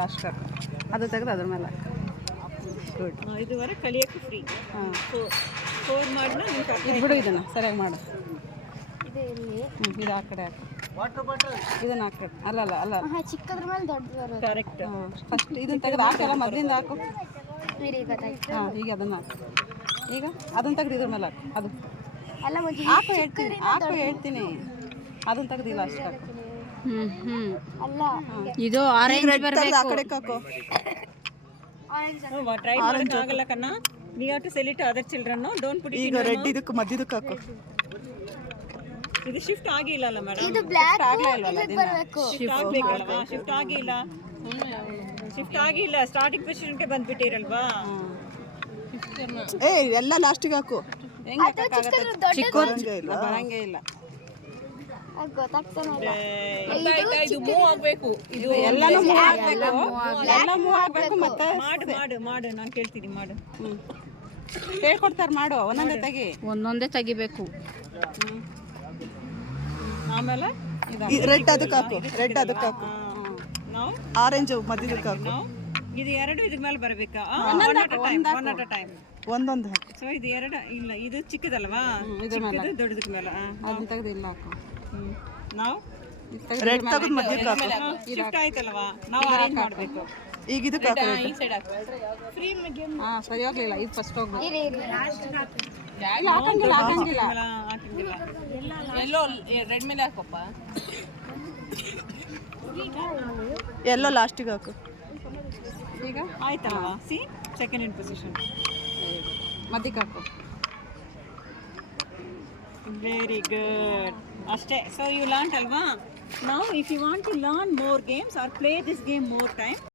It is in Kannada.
ಲಾಸ್ಟ್ ಅದು ತೆಗೆದು ಅದ್ರ ಮೇಲೆ ಗುಡ್. ಇದುವರೆ ಕಲಿಯೋಕ್ಕೆ ಫ್ರೀ. ಹಾಂ, ಫೋರ್ ಮಾಡಿನ ಇದು ಬಿಡು, ಇದನ್ನು ಸರಿಯಾಗಿ ಮಾಡು. ಇದು ಆ ಕಡೆ ಹಾಕು, ಇದನ್ನು ಆ ಕಡೆ ಅಲ್ಲ ಚಿಕ್ಕದ್ರ ಮೇಲೆ ದೊಡ್ಡದು ಕರೆಕ್ಟ್. ಫಸ್ಟ್ ಇದನ್ನು ತೆಗೆದು ಹಾಕಲ್ಲ, ಮೊದಲಿಂದ ಹಾಕು. ಹಾಂ, ಈಗ ಅದನ್ನು ಹಾಕು. ಈಗ ಅದನ್ನು ತೆಗೆದು ಇದ್ರ ಮೇಲೆ ಹಾಕು. ಅದು ಹಾಕು ಹೇಳ್ತೀನಿ ಅದನ್ನು ತೆಗೆದು ಇಲ್ಲ ಅಷ್ಟು ಹಾಕು. ಇದು ಆರೆಂಜ್ ಆ ಕಡೆ ಹಾಕು. ಟ್ರೈ ಮಾಡೋಕ್ಕಾಗಲ್ಲ ಕಣ್ಣ. We have to sell it to other children. Don't put it. ಈಗ ರೆಡ್ ಇದಕ್ಕೆ ಮಧ್ಯದಕ್ಕೆ ಹಾಕು. ಇದು ಶಿಫ್ಟ್ ಆಗಿಲ್ಲ ಅಲ್ಲ ಮೇಡಮ್? ಇದು ಬ್ಲಾಕ್ ಶಿಫ್ಟ್ ಆಗಬೇಕಲ್ವಾ? ಶಿಫ್ಟ್ ಆಗಿಲ್ಲ. ಸ್ಟಾರ್ಟಿಂಗ್ ಪೊಸಿಷನ್ಗೆ ಬಂದ್ಬಿಟ್ಟಿರಲ್ವಾ? ಎಲ್ಲ ಲಾಸ್ಟಿಗೆ ಹಾಕು. ಹೆಂಗೆ ಹಾಕಕ್ಕಾಗತ್ತೆ? ಚಿಕ್ಕಂಗೆ ಇಲ್ಲ, ಬರಂಗೇ ಇಲ್ಲ. ಇದು ಮೂವ್ ಆಗಬೇಕು. ಇದು ಎಲ್ಲನೂ ಮೂವ್ ಆಗಬೇಕು. ಎಲ್ಲ ಮೂವ್ ಆಗಬೇಕು. ಮತ್ತೆ ಮಾಡು ನಾನು ಕೇಳ್ತೀನಿ. ಮಾಡು. ಹೇಳ್ಕೊಡ್ತಾರೆ, ಮಾಡು. ಒಂದೊಂದೇ ತೆಗಿಬೇಕು. ಆಮೇಲೆ ರೆಡ್ ಅದಕ್ಕೆ ಹಾಕು. ನಾವು ಆರೆಂಜ್ ಮಧ್ಯದಕ್ಕೆ ಹಾಕು. ಇದು ಎರಡು ಇದ್ರ ಮೇಲೆ ಬರಬೇಕಾ? ಒಂದೊಂದು ಹಾಕು. ಸೊ ಇದು ಎರಡು ಇಲ್ಲ, ಇದು ಚಿಕ್ಕದಲ್ವಾ? ಚಿಕ್ಕದು ದೊಡ್ಡದಕ್ಕೆ ಮೇಲೆ ಅದನ್ನ ತೆಗೆದು ಇಲ್ಲ ಹಾಕು. ನಾವು ರೆಡ್ ತೆಗೆದು ಮಧ್ಯಕ್ಕೆ ಹಾಕು. ಶಿಫ್ಟ್ ಆಯ್ತಲ್ವಾ? ನಾವು ಅರೇಂಜ್ ಮಾಡಬೇಕು. ಈಗ ಇದಕ್ಕೆ ಹಾಕು. ಹಾಂ, ಸರಿ ಹೋಗ್ಲಿಲ್ಲ. ಇದು ಫಸ್ಟ್ ಹೋಗ್ಬೇಕು. ಹಾಕಂಗಿಲ್ಲ. ಎಲ್ಲೋ ರೆಡ್ ಮೇಲೆ ಹಾಕಪ್ಪ. ಎಲ್ಲೋ ಲಾಸ್ಟಿಗೆ ಹಾಕು. ಈಗ ಆಯ್ತಲ್ವಾ? ಸಿ, ಸೆಕೆಂಡ್ ಇನ್ ಪೊಸಿಷನ್. ಮಧ್ಯಕ್ಕೆ ಹಾಕು. Very good. ಅಷ್ಟೇ. ಸೊ ಯು ಲರ್ನ್ ಅಲ್ವಾ? Now if you want to learn more games or play this game more time,